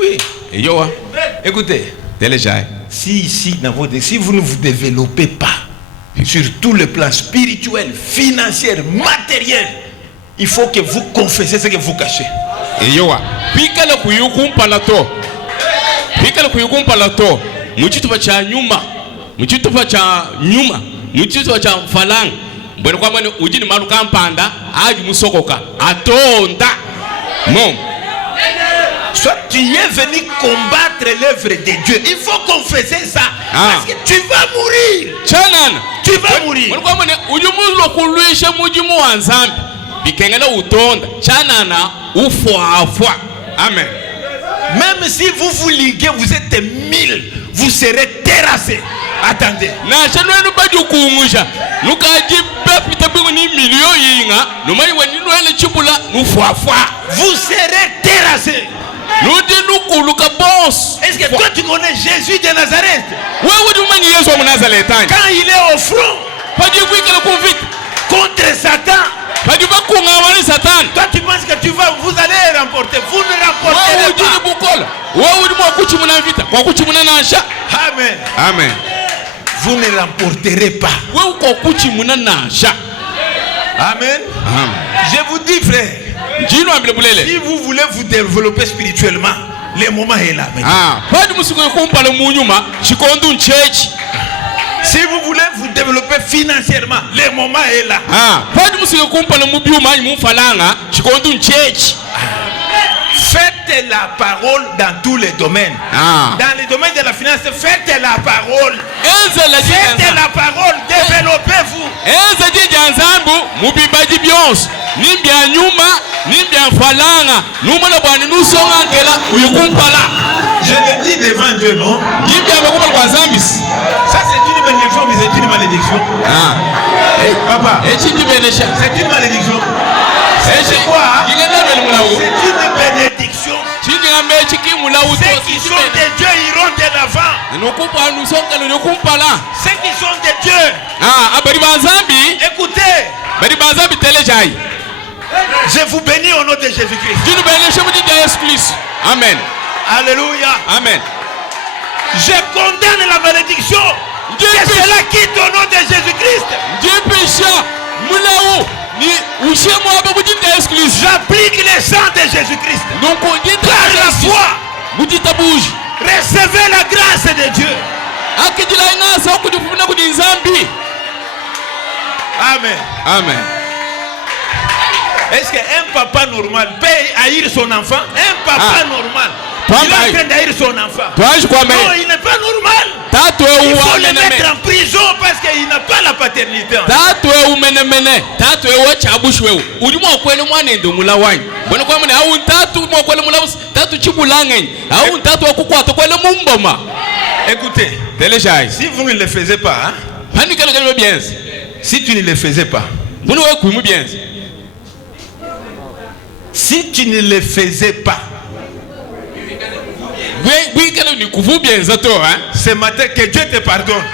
Oui. Et yo, Écoutez, téléjaï. si vous ne vous développez pas sur tout le plan spirituel, financier, matériel, il faut que vous confessiez ce que vous cachez. Et yo, pikala kuyukumpala to. Pikala kuyukumpala to. Muchitupa cha nyuma. Muchitupa cha nyuma. Muchitupa cha falang. Bwana kwa mwana ujini malu kampanda aji musokoka atonda. Mon. Soit tu es venu combattre l'œuvre de Dieu. Il faut confesser ça. Parce que tu vas mourir. Chanan. Tu vas mourir. Bwana kwa mwana ujumulo kuluisha mujimu wa nzambi. Bikengela utonda. Chanana ufwa. Amen. Même si vous vous liguez, vous êtes 1000, vous serez terrassés. Attendez. Na chanwenu baju kuungusha. Nukaji bepita bingu ni milio yinga. Numani waninu ele chibula nufwa. Vous serez terrassés. Est-ce que toi tu connais Jésus de Nazareth? Quand il est au front contre Satan, toi tu penses que vous allez remporter. Vous ne remporterez pas. Amen. Amen. Vous ne remporterez pas. Amen. Je vous dis, frère, si vous voulez vous développer spirituellement, le moment est là maintenant. Si vous voulez vous développer financièrement, le moment est là. Faites la parole dans tous les domaines. Dans les domaines de la finance, faites la parole. Faites la parole, développez-vous. Je le dis devant Dieu, non? Ça c'est une bénédiction, mais c'est une malédiction. Hey, papa, c'est une malédiction. C'est quoi? C'est une bénédiction. Ceux qui sont de Dieu iront de l'avant. Ceux qui sont de Dieu. Écoutez. Je vous bénis au nom de Jésus-Christ. Amen. Alléluia. Amen. Je condamne la malédiction. Que cela quitte au nom de Jésus-Christ. J'applique le sang de Jésus-Christ. Par la foi, recevez la grâce de Dieu. Amen. Amen. Est-ce qu'un papa normal peut haïr son enfant? Un papa normal, il est en train d'haïr son enfant. Non, il n'est pas normal. Il faut le mettre en prison parce qu'il n'a pas la paternité. Écoutez, si vous ne le faisiez pas, si tu ne le faisais pas, si tu ne le faisais pas, ce matin que Dieu te pardonne.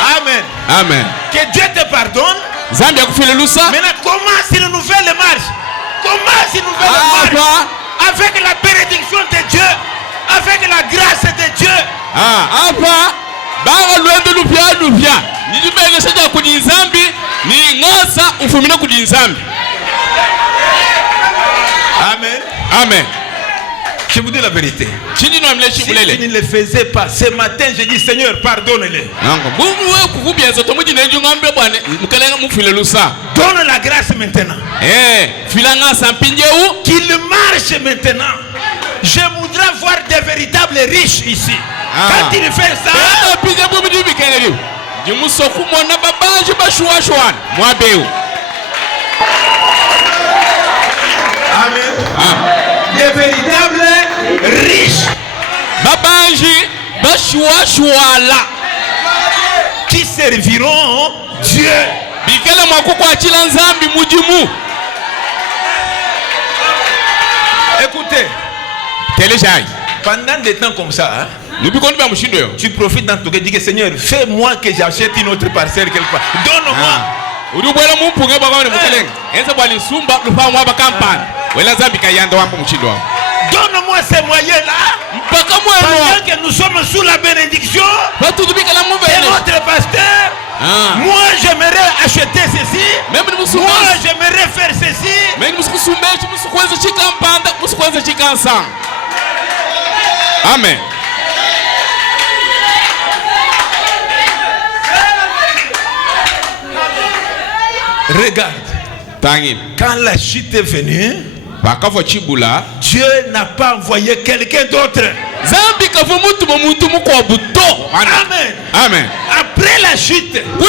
Amen. Amen. Que Dieu te pardonne. Maintenant commence une nouvelle marche. Commence une nouvelle marche. Avec la bénédiction de Dieu. Avec la grâce de Dieu. Amen. Amen. Je vous dis la vérité. Si tu ne le faisais pas, ce matin, je dis Seigneur, pardonne-les. Donne la grâce maintenant. Qu'il marche maintenant. Je voudrais voir des véritables riches ici. Quand il fait ça, amen. Des véritables riches qui serviront Dieu. Écoutez, pendant des temps comme ça, tu profites dans ton cœur, dis que Seigneur, fais-moi que j'achète une autre parcelle quelque part. Donne-moi. Urubwela mumpunge bakwane mukelenga. Enza bwali sumba lupa mwa bakampani. Wela zambi kayanda wampo mchindwa. Donne-moi ces moyens-là. Pendant que nous sommes sous la bénédiction de notre pasteur, moi j'aimerais acheter ceci, moi j'aimerais faire ceci. Amen. Regarde, quand la chute est venue, Dieu n'a pas envoyé quelqu'un d'autre. Amen. Amen. Après la chute, pour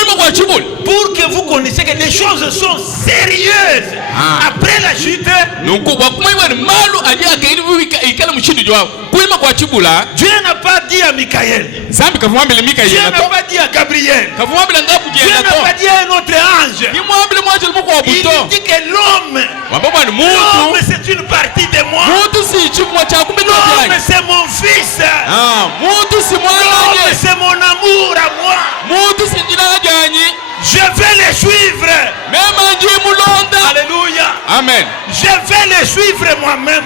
que vous connaissiez que les choses sont sérieuses. Après la chute, Dieu n'a pas dit à Michael, Dieu n'a pas dit à Gabriel, Dieu n'a pas dit à un autre ange. Il dit que l'homme c'est une partie de moi. L'homme c'est mon fils. L'homme c'est mon amour à moi. Je vais les suivre. Alléluia. Amen. Je vais les suivre moi-même.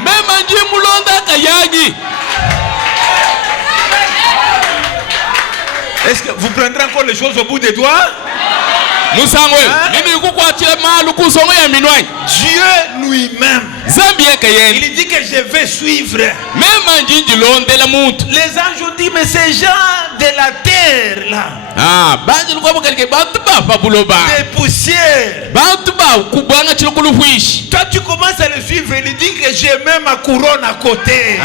Est-ce que vous prendrez encore les choses au bout des doigts? Dieu lui-même, il dit que je vais suivre. Les anges ont dit, mais ces gens de la terre là, des poussières, toi tu commences à le suivre. Il dit que j'ai même ma couronne à côté.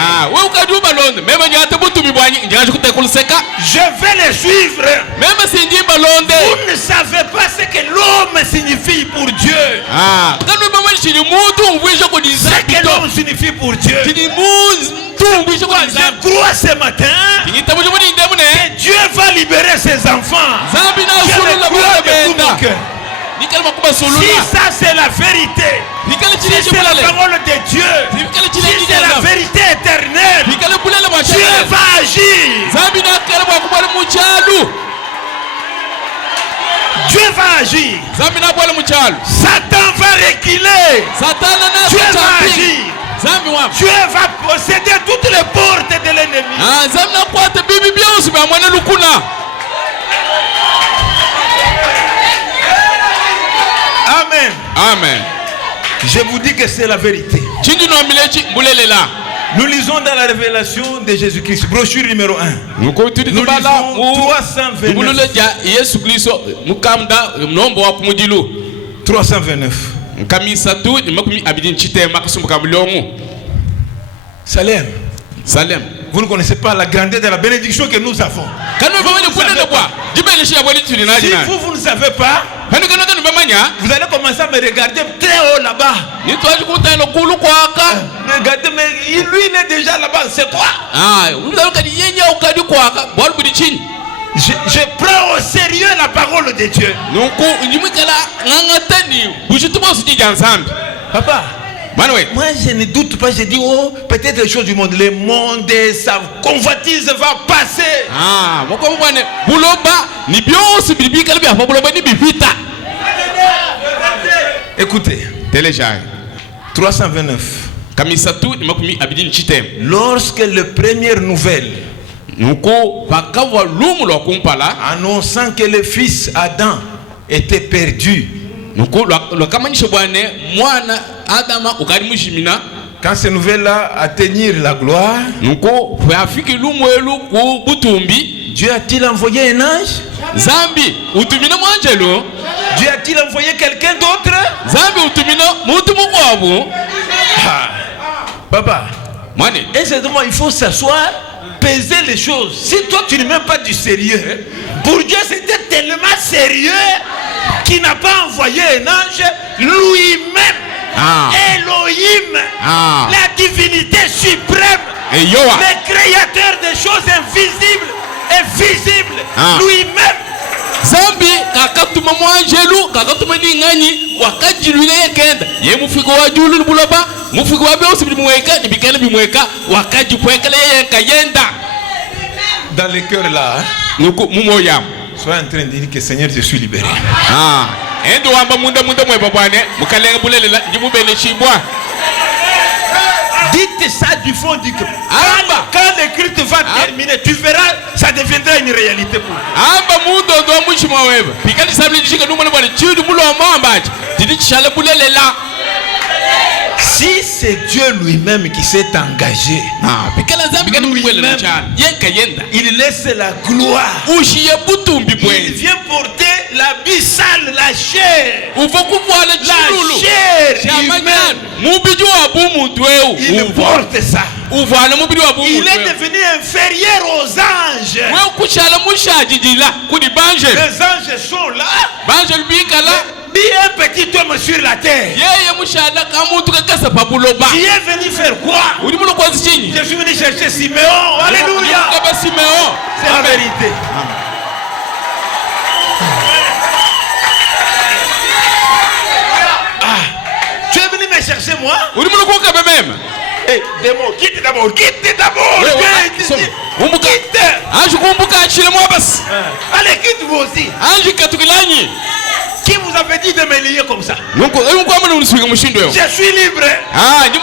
Je vais les suivre. Vous ne savez pas ce que l'homme signifie pour Dieu. Ce que l'homme signifie pour Dieu. Je crois ce matin que Dieu va libérer ses enfants. Je le crois de tout mon cœur. Si ça c'est la vérité, si c'est la parole de Dieu, si c'est la vérité éternelle, Dieu va agir. Dieu va agir. Satan va reculer. Dieu va agir. Dieu va posséder toutes les portes de l'ennemi. Amen. Amen. Je vous dis que c'est la vérité. Nous lisons dans la révélation de Jésus-Christ, brochure numéro 1. Nous lisons 329. Salem. Vous ne connaissez pas la grandeur de la bénédiction que nous avons. Si vous ne savez pas, vous allez commencer à me regarder très haut là-bas. Regardez, mais lui il est déjà là-bas. C'est quoi? Je prends au sérieux la parole de Dieu. Papa, moi je ne doute pas, je dis oh, peut-être les choses du monde, le monde, sa convoitise va passer. Écoutez, 329. Lorsque les premières nouvelles annonçant que le fils Adam était perdu, quand ces nouvelles-là atteignirent la gloire, Dieu a-t-il envoyé un ange? Dieu a-t-il envoyé quelqu'un d'autre? Papa, exactement, il faut s'asseoir, peser les choses. Si toi tu ne mets pas du sérieux, pour Dieu c'était tellement sérieux qu'il n'a pas envoyé un ange, lui-même, Elohim, la divinité suprême, le créateur des choses invisibles et visibles, lui-même. Zambi kakatuma mwanjelu kakatuma ninganyi wakajilule yekenda ye mufiko wa julu bulaba mufiko wa byose bimuweka nibikana bimweka wakajipwekele yenka yenda dans le cœur là nuko mumoyam sois en train de dire que Seigneur je suis libéré. endo wamba munda mweba bwane mukalenga bulelela njimubene chibwa. Dites ça du fond du cœur. Quand le culte va terminer, tu verras, ça deviendra une réalité pour vous. Amba mundo ndo muchimwa weba. Pikali sabli jika numwana bwana chidu mulo ambaje. Didi chala bulelela. Si c'est Dieu lui-même qui s'est engagé, il laisse la gloire. Il vient porter l'habit sale, la chair. La chair humaine. Il porte ça. Il est devenu inférieur aux anges. Les anges sont là. Un petit homme sur la terre. Tu es venu faire quoi? Je suis venu chercher Siméon. Alléluia. C'est la vérité. Tu es venu me chercher moi? Hey, démon, quitte d'abord. Quitte. Allez, quitte vous aussi. Qui vous avait dit de me lier comme ça? Je suis libre.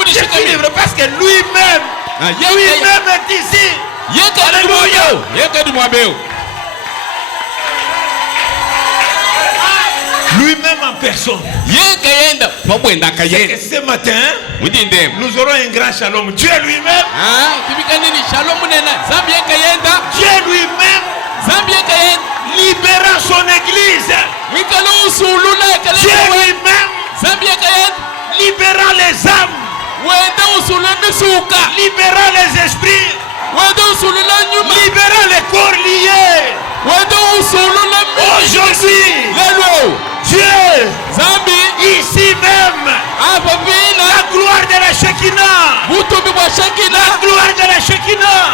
Je suis libre parce que lui-même est ici. Alléluia. Lui-même en personne. Et ce matin, nous aurons un grand shalom. Dieu lui-même. Dieu lui-même libérant son église. Dieu lui-même libérant les âmes. Libérant les esprits. Libérant les corps liés. Aujourd'hui, Dieu, ici même, la gloire de la Shekinah, la gloire de la Shekinah,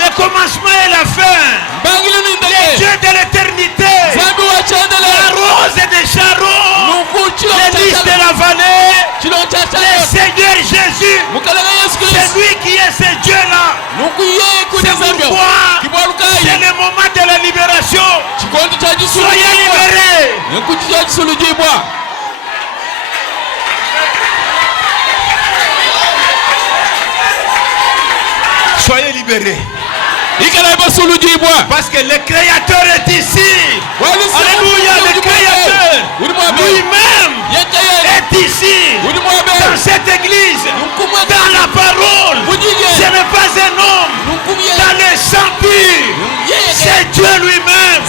le commencement et la fin, le Dieu de l'éternité, la rose des Sharon, le lys de la vallée, le Seigneur Jésus, c'est lui qui est ce Dieu-là. C'est pourquoi c'est le moment de la libération. Soyez libérés. Soyez libérés. Parce que le Créateur est ici. Alléluia, le Créateur lui-même est ici. Dans cette église, dans la parole. Ce n'est pas un homme. Dans les sang purs, c'est Dieu lui-même.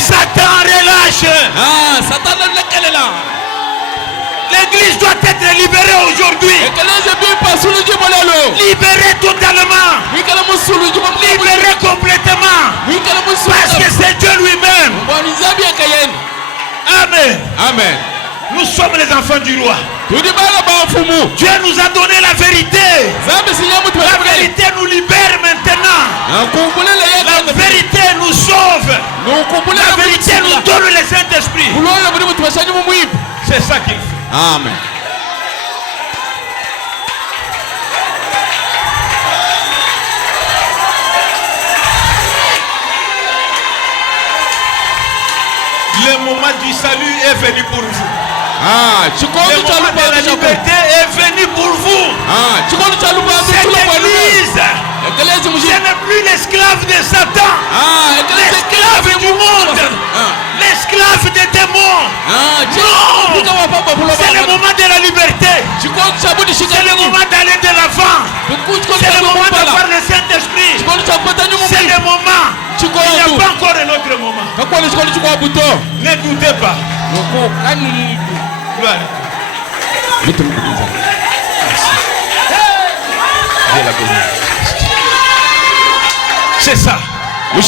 Satan relâche. L'église doit être libérée aujourd'hui. Libérée totalement. Libérée complètement. Parce que c'est Dieu lui-même. Amen. Amen. Nous sommes les enfants du roi. Dieu nous a donné la vérité. La vérité nous libère maintenant. La vérité nous sauve. La vérité nous donne le Saint-Esprit. C'est ça qu'il fait. Amen. Le moment du salut est venu pour vous. Le moment de la liberté est venu pour vous. Cette église, ce n'est plus l'esclave de Satan, l'esclave du monde, l'esclave des démons. Non, c'est le moment de la liberté. C'est le moment d'aller de l'avant. C'est le moment d'avoir le Saint-Esprit. C'est le moment. Il n'y a pas encore un autre moment. Ne doutez pas. Gloire. C'est ça. Ne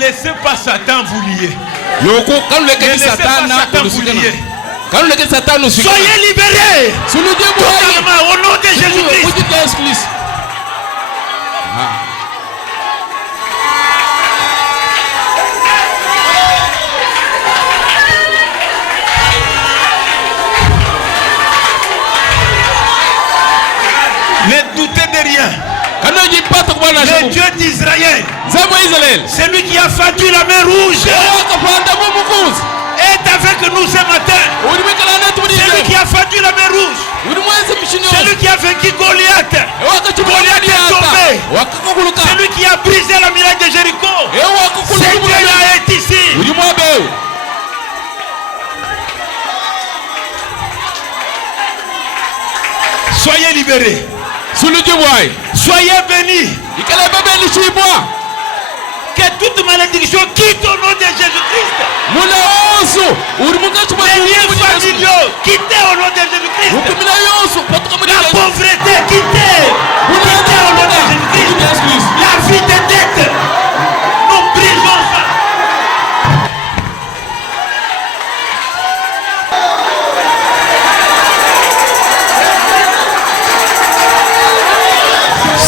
laissez pas Satan vous lier. Ne laissez pas Satan vous lier. Soyez libérés. Totalement, au nom de Jésus-Christ. Ne doutez de rien. Le Dieu d'Israël, c'est lui qui a fendu la mer rouge. est avec nous ce matin. Celui qui a fendu la mer rouge. Celui qui a vaincu Goliath. Goliath est tombé. Celui qui a brisé la muraille de Jéricho. C'est Dieu-là est ici. Soyez libérés. Soyez bénis. Que toute malédiction quitte au nom de Jésus-Christ. Les liens familiaux, quittez au nom de Jésus-Christ. La pauvreté, quittez. Quittez au nom de Jésus-Christ. La vie de dette, nous brisons ça.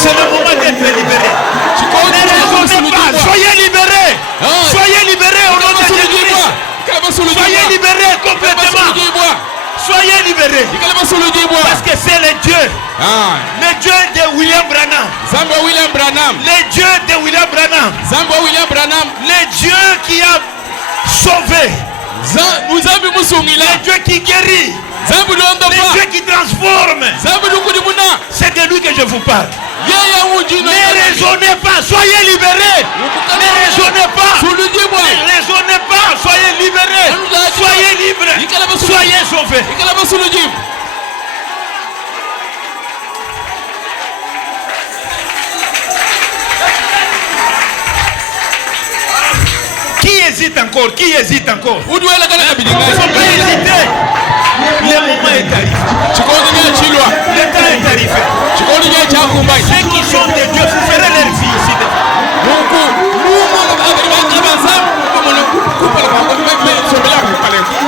C'est le moment d'être libéré. Soyez libérés. Soyez libérés au nom de Jésus-Christ. Soyez libérés complètement. Soyez libérés. Parce que c'est le Dieu. Le Dieu de William Branham. Le Dieu de William Branham. Le Dieu qui a sauvé. Le Dieu qui guérit. Le Dieu qui transforme. C'est de lui que je vous parle. Ne raisonnez pas, soyez libérés. Ne raisonnez pas. Ne raisonnez pas, soyez libérés. Soyez libres. Soyez sauvés. Qui hésite encore? Qui hésite encore? Il ne faut pas hésiter. Le moment est arrivé. Le temps est arrivé. Ceux qui sont de Dieu, vous ferez leur vie ici.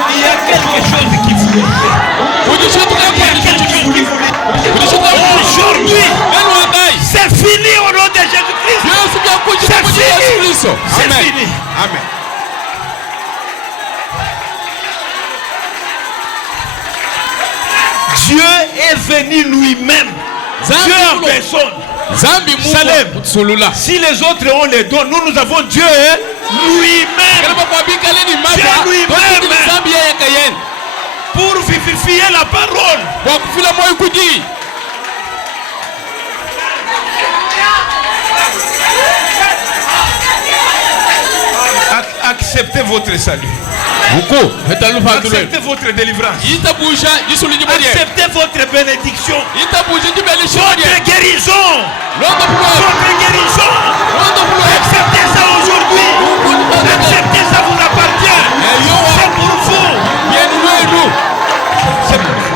Il y a quelque chose qui vous dit. Aujourd'hui, c'est fini au nom de Jésus-Christ. C'est fini. C'est fini. Amen. Dieu est venu lui-même. Dieu en personne. Salem. Si les autres ont les dons, nous avons Dieu lui-même. Dieu lui-même. Pour vivifier la parole. Acceptez votre salut. Acceptez votre délivrance. Acceptez votre bénédiction. Votre guérison. Votre guérison. Acceptez ça aujourd'hui. Acceptez ça vous appartient. C'est pour vous. C'est pour vous.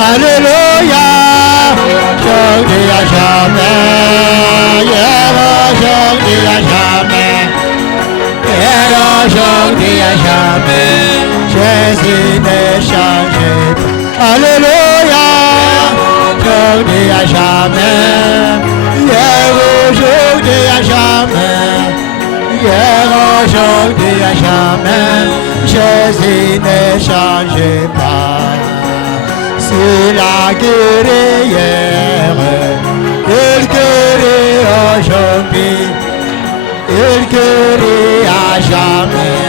Alléluia, aujourd'hui à jamais, à jamais. Hier, aujourd'hui, à jamais. Jésus ne change pas. Alléluia. Aujourd'hui, à jamais. Hier, aujourd'hui, à jamais. Hier, aujourd'hui, à jamais. Jésus ne change pas. C'est la guerrière, il guérit aujourd'hui, il guérit à jamais,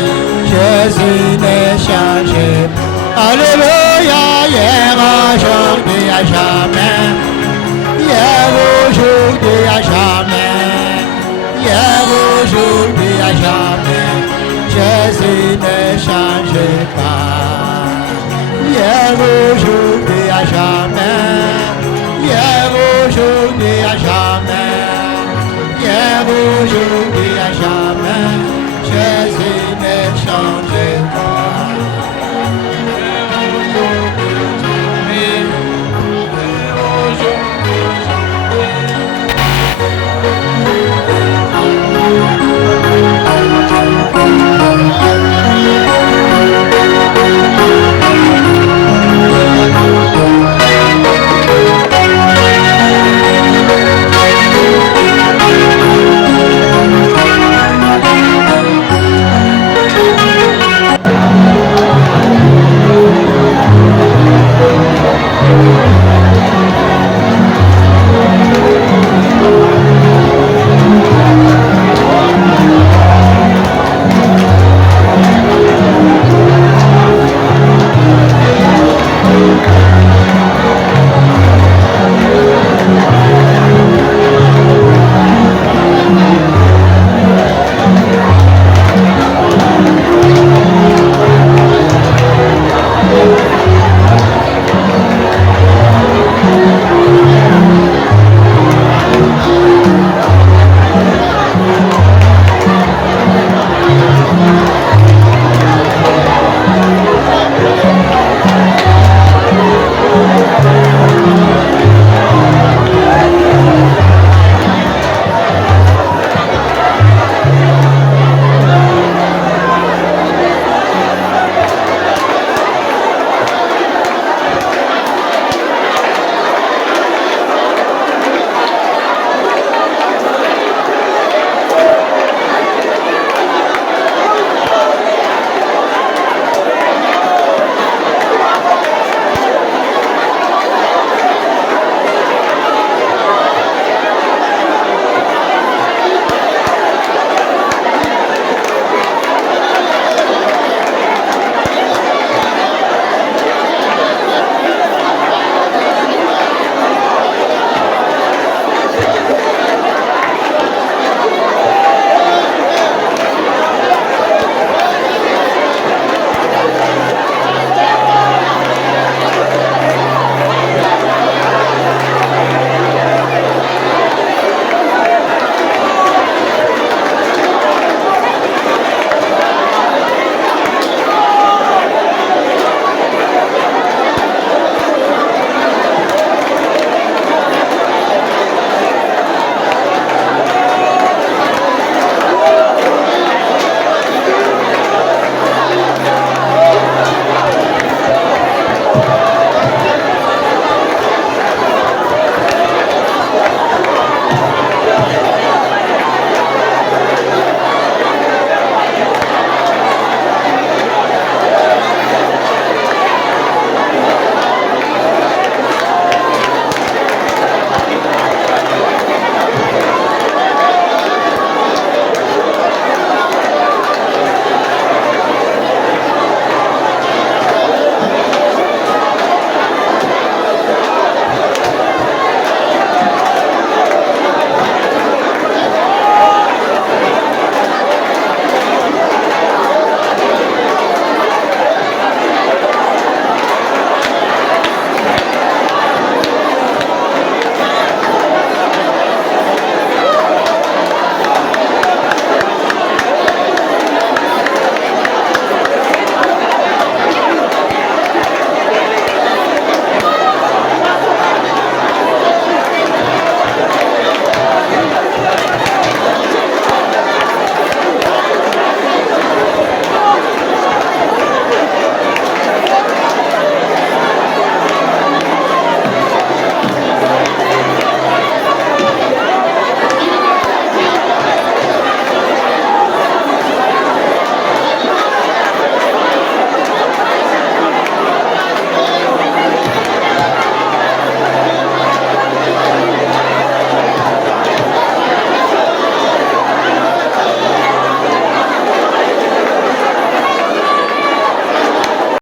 Jésus ne change pas. Alléluia, hier, aujourd'hui, à jamais, hier, aujourd'hui, à jamais, hier, aujourd'hui, à jamais, Jésus ne change pas. Hier, aujourd'hui, à jamais. Hier, aujourd'hui, à jamais. Hier, aujourd'hui.